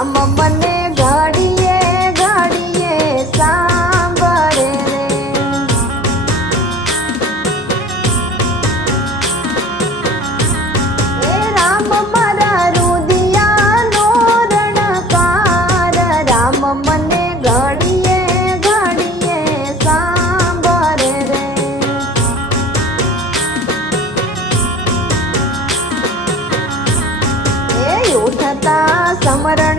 રામ મને ઘડીએ ઘડીએ સાંભળે રે. એ રામ મારા રુદિયાનો રણકાર, રામ મને ઘડીએ ઘડીએ સાંભળે રે. એ ઉઠતા સમરણ